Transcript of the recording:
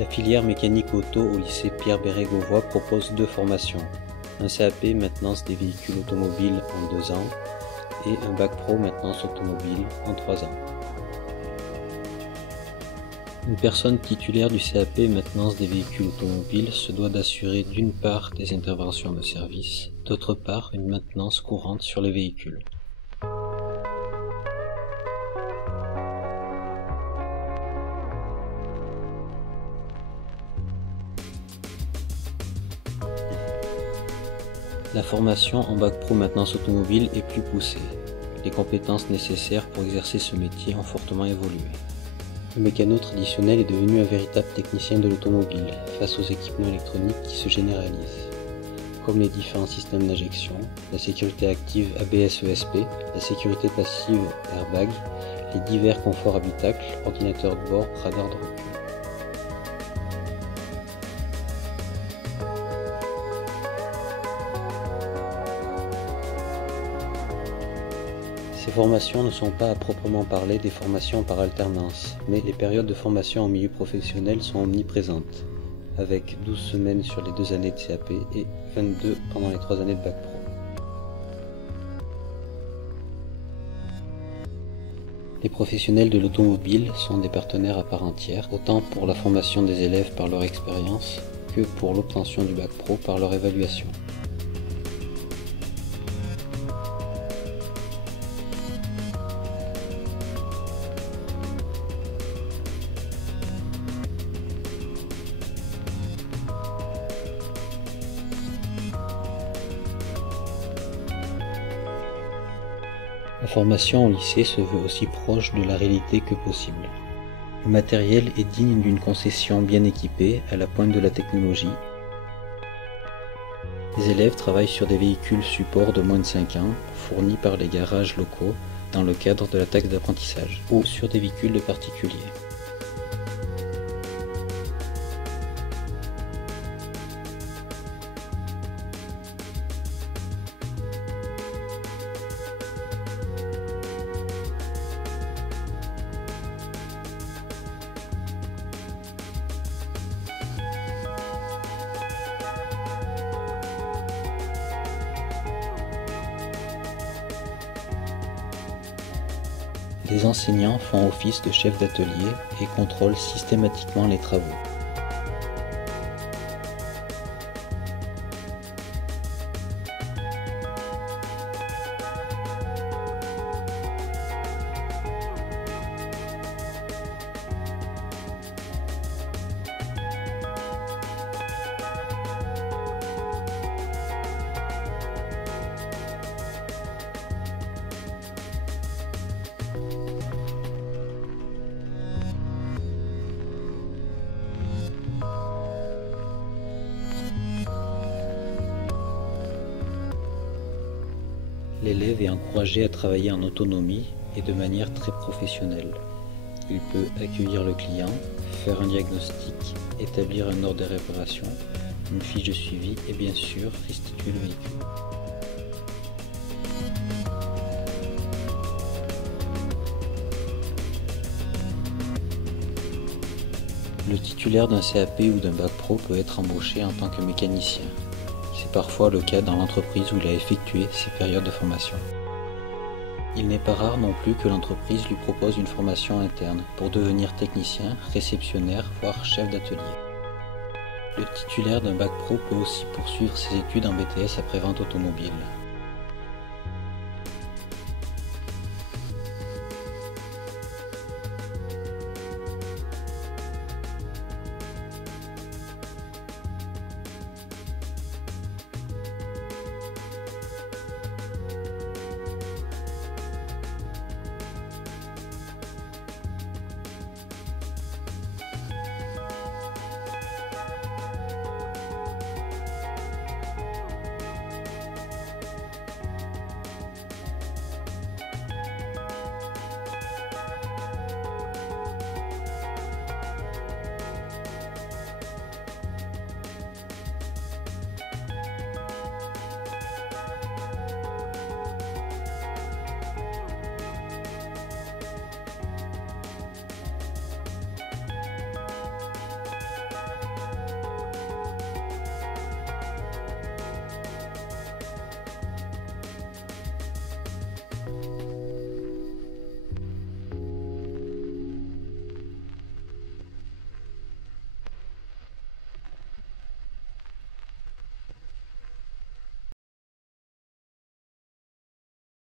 La filière mécanique auto au lycée Pierre-Béret-Gauvois propose deux formations, un CAP maintenance des véhicules automobiles en 2 ans et un bac pro maintenance automobile en 3 ans. Une personne titulaire du CAP maintenance des véhicules automobiles se doit d'assurer d'une part des interventions de service, d'autre part une maintenance courante sur les véhicules. La formation en bac pro maintenance automobile est plus poussée. Les compétences nécessaires pour exercer ce métier ont fortement évolué. Le mécano traditionnel est devenu un véritable technicien de l'automobile face aux équipements électroniques qui se généralisent, comme les différents systèmes d'injection, la sécurité active ABS-ESP, la sécurité passive airbag, les divers conforts habitacles, ordinateur de bord, radar de recul. Ces formations ne sont pas à proprement parler des formations par alternance, mais les périodes de formation en milieu professionnel sont omniprésentes, avec 12 semaines sur les 2 années de CAP et 22 pendant les 3 années de bac pro. Les professionnels de l'automobile sont des partenaires à part entière, autant pour la formation des élèves par leur expérience que pour l'obtention du bac pro par leur évaluation. La formation au lycée se veut aussi proche de la réalité que possible. Le matériel est digne d'une concession bien équipée, à la pointe de la technologie. Les élèves travaillent sur des véhicules supports de moins de 5 ans, fournis par les garages locaux dans le cadre de la taxe d'apprentissage, ou sur des véhicules de particuliers. Les enseignants font office de chef d'atelier et contrôlent systématiquement les travaux. L'élève est encouragé à travailler en autonomie et de manière très professionnelle. Il peut accueillir le client, faire un diagnostic, établir un ordre de réparation, une fiche de suivi et bien sûr restituer le véhicule. Le titulaire d'un CAP ou d'un bac pro peut être embauché en tant que mécanicien. C'est parfois le cas dans l'entreprise où il a effectué ses périodes de formation. Il n'est pas rare non plus que l'entreprise lui propose une formation interne pour devenir technicien, réceptionnaire, voire chef d'atelier. Le titulaire d'un bac pro peut aussi poursuivre ses études en BTS après-vente automobile.